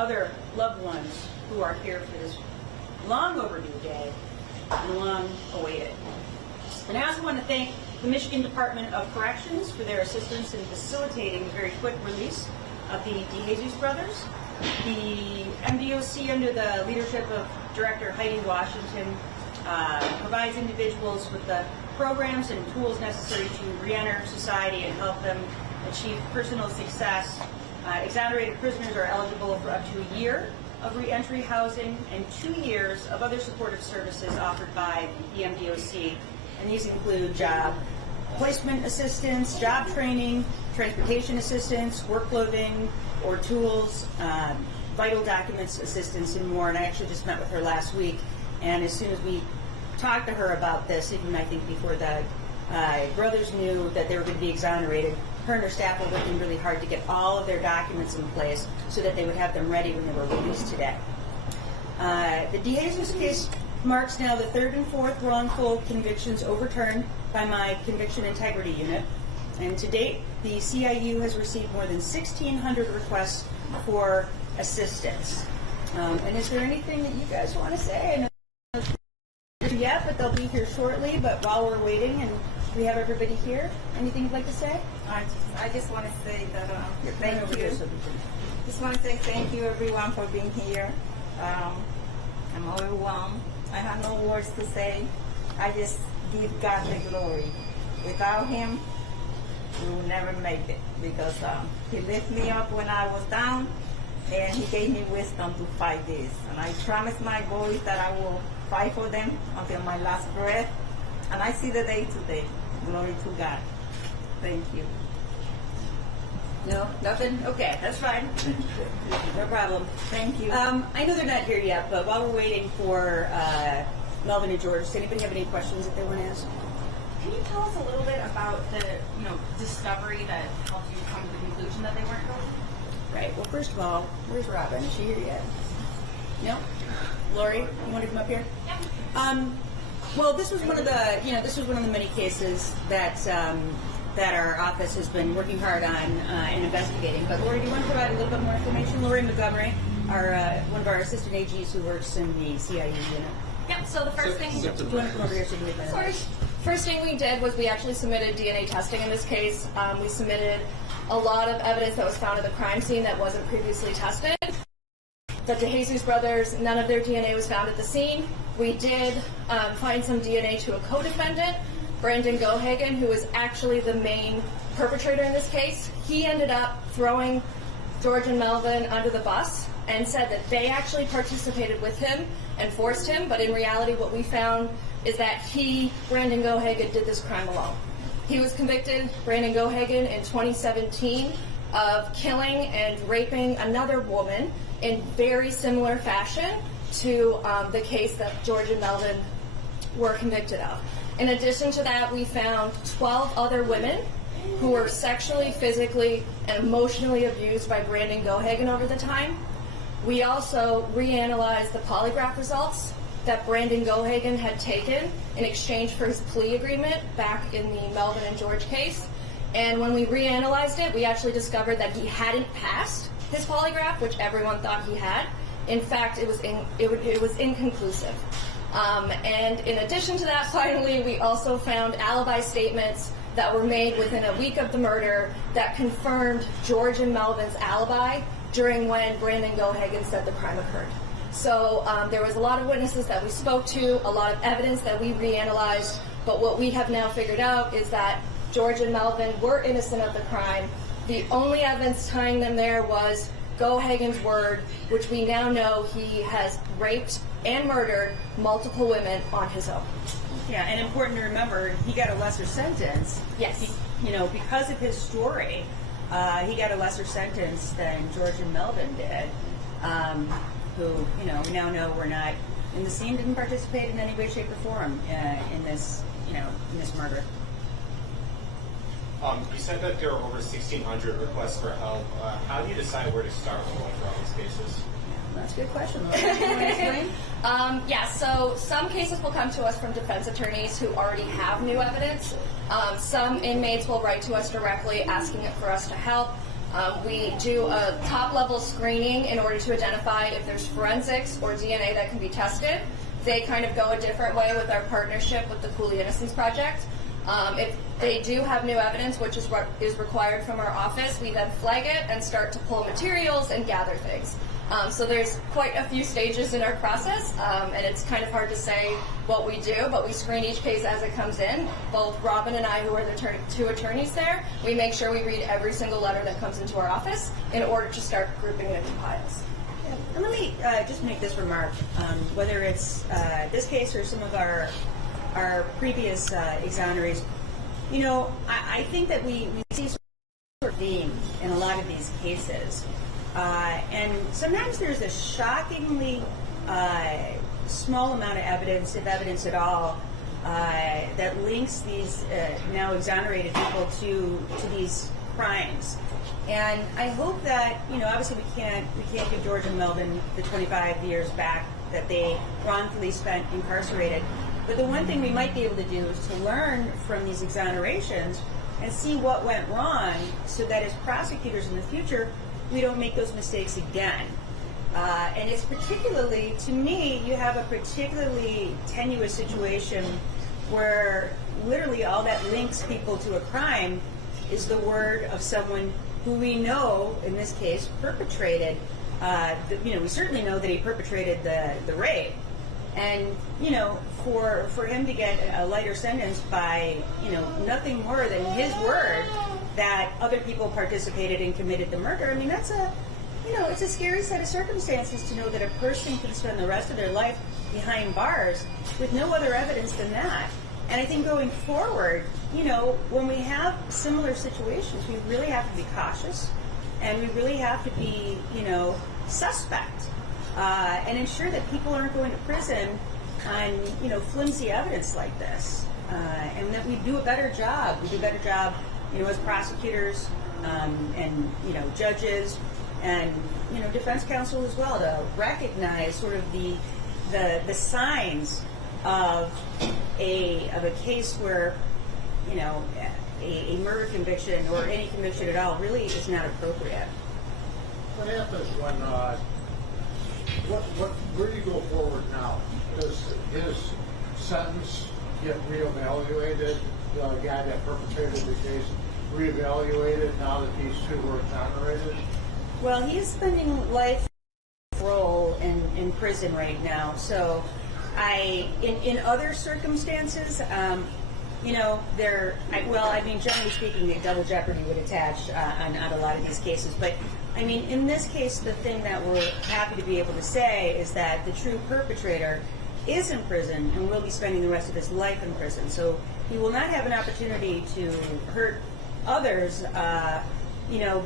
other loved ones who are here for this long overdue day and long awaited. And I also want to thank the Michigan Department of Corrections for their assistance in facilitating the very quick release of the DeJesus brothers. The MDOC, under the leadership of Director Heidi Washington, provides individuals with the programs and tools necessary to re-enter society and help them achieve personal success. Exonerated prisoners are eligible for up to a year of re-entry housing and 2 years of other supportive services offered by the MDOC. And these include job placement assistance, job training, transportation assistance, work clothing or tools, vital documents assistance, and more. And I actually just met with her last week, and as soon as we talked to her about this, even I think before the brothers knew that they were going to be exonerated, her and her staff were working really hard to get all of their documents in place so that they would have them ready when they were released today. The DeJesus case marks now the third and fourth wrongful convictions overturned by my Conviction Integrity Unit. And to date, the CIU has received more than 1,600 requests for assistance. And is there anything that you guys want to say? I know yet, but they'll be here shortly. But while we're waiting and we have everybody here, anything you'd like to say? I just want to say that thank you. Just want to say thank you, everyone, for being here. I'm overwhelmed. I have no words to say. I just give God the glory. Without Him, we will never make it, because He lifted me up when I was down, and He gave me wisdom to fight this. And I promised my boys that I will fight for them until my last breath. And I see the day today. Glory to God. Thank you. No, nothing? Okay, that's fine. No problem. Thank you. I know they're not here yet, but while we're waiting for Melvin and George, does anybody have any questions that they want to ask? Can you tell us a little bit about the discovery that helped you come to the conclusion that they weren't guilty? Right. Well, first of all, where's Robin? Is she here yet? No. Lori, you want to come up here? Yeah. Well, this was one of the many cases that that our office has been working hard on and investigating. But Lori, do you want to provide a little bit more information? Lori Montgomery, one of our assistant AGs who works in the CIU unit. Yep. So the first thing. Do you want to come over here so you can leave that? Sorry. First thing we did was we actually submitted DNA testing in this case. We submitted a lot of evidence that was found at the crime scene that wasn't previously tested. The DeJesus brothers, none of their DNA was found at the scene. We did find some DNA to a co-defendant, Brandon Gohagen, who was actually the main perpetrator in this case. He ended up throwing George and Melvin under the bus and said that they actually participated with him and forced him, but in reality what we found is that Brandon Gohagen, did this crime alone. He was convicted, Brandon Gohagen, in 2017 of killing and raping another woman in very similar fashion to the case that George and Melvin were convicted of. In addition to that, we found 12 other women who were sexually, physically, and emotionally abused by Brandon Gohagen over the time. We also reanalyzed the polygraph results that Brandon Gohagen had taken in exchange for his plea agreement back in the Melvin and George case. And when we reanalyzed it, we actually discovered that he hadn't passed his polygraph, which everyone thought he had. In fact, it was inconclusive. And in addition to that, finally, we also found alibi statements that were made within a week of the murder that confirmed George and Melvin's alibi during when Brandon Gohagen said the crime occurred. So there was a lot of witnesses that we spoke to, a lot of evidence that we reanalyzed, but what we have now figured out is that George and Melvin were innocent of the crime. The only evidence tying them there was Gohagen's word, which we now know he has raped and murdered multiple women on his own. Yeah, and important to remember, he got a lesser sentence. Yes. Because of his story, he got a lesser sentence than George and Melvin did, who, we now know were not in the scene, didn't participate in any way, shape, or form in this murder. You said that there are over 1,600 requests for help. How do you decide where to start when going through all these cases? That's a good question. You want to explain? So some cases will come to us from defense attorneys who already have new evidence. Some inmates will write to us directly asking for us to help. We do a top-level screening in order to identify if there's forensics or DNA that can be tested. They kind of go a different way with our partnership with the Cooley Innocence Project. If they do have new evidence, which is what is required from our office, we then flag it and start to pull materials and gather things. So there's quite a few stages in our process, and it's kind of hard to say what we do, but we screen each case as it comes in. Both Robin and I, who are the two attorneys there, we make sure we read every single letter that comes into our office in order to start grouping it into piles. And let me just make this remark, whether it's this case or some of our previous exonerees. You know, I think that we see sort of theme in a lot of these cases. And sometimes there's a shockingly small amount of evidence, if evidence at all, that links these now exonerated people to these crimes. And I hope that, you know, obviously we can't give George and Melvin the 25 years back that they wrongfully spent incarcerated. But the one thing we might be able to do is to learn from these exonerations and see what went wrong so that as prosecutors in the future, we don't make those mistakes again. And it's particularly, to me, you have a particularly tenuous situation where literally all that links people to a crime is the word of someone who we know, in this case, perpetrated, we certainly know that he perpetrated the rape. And, you know, for him to get a lighter sentence by, you know, nothing more than his word that other people participated and committed the murder, I mean, that's it's a scary set of circumstances to know that a person can spend the rest of their life behind bars with no other evidence than that. And I think going forward, you know, when we have similar situations, we really have to be cautious and we really have to be, you know, suspect and ensure that people aren't going to prison on, you know, flimsy evidence like this. And that we do a better job. We do a better job, you know, as prosecutors and, you know, judges and, you know, defense counsel as well to recognize sort of the signs of a case where, you know, a murder conviction or any conviction at all really is not appropriate. What happens when, where do you go forward now? Does his sentence get reevaluated? The guy that perpetrated the case reevaluated now that these two were exonerated? Well, he is spending life parole in prison right now. So, in other circumstances, you know, generally speaking, the double jeopardy would attach on a lot of these cases. But I mean, in this case, the thing that we're happy to be able to say is that the true perpetrator is in prison and will be spending the rest of his life in prison. So he will not have an opportunity to hurt others, you know,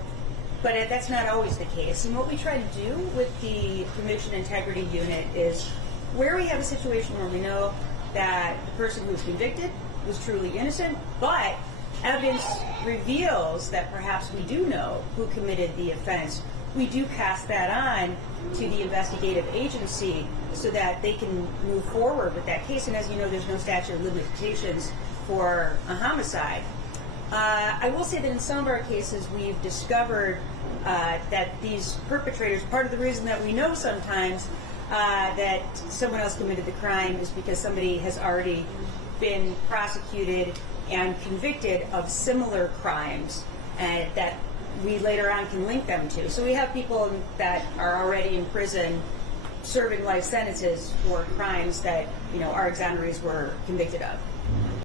but that's not always the case. And what we try to do with the Conviction Integrity Unit is where we have a situation where we know that the person who was convicted was truly innocent, but evidence reveals that perhaps we do know who committed the offense, we do pass that on to the investigative agency so that they can move forward with that case. And as you know, there's no statute of limitations for a homicide. I will say that in some of our cases, we've discovered that these perpetrators, part of the reason that we know sometimes that someone else committed the crime is because somebody has already been prosecuted and convicted of similar crimes that we later on can link them to. So we have people that are already in prison serving life sentences for crimes that, you know, our exonerees were convicted of.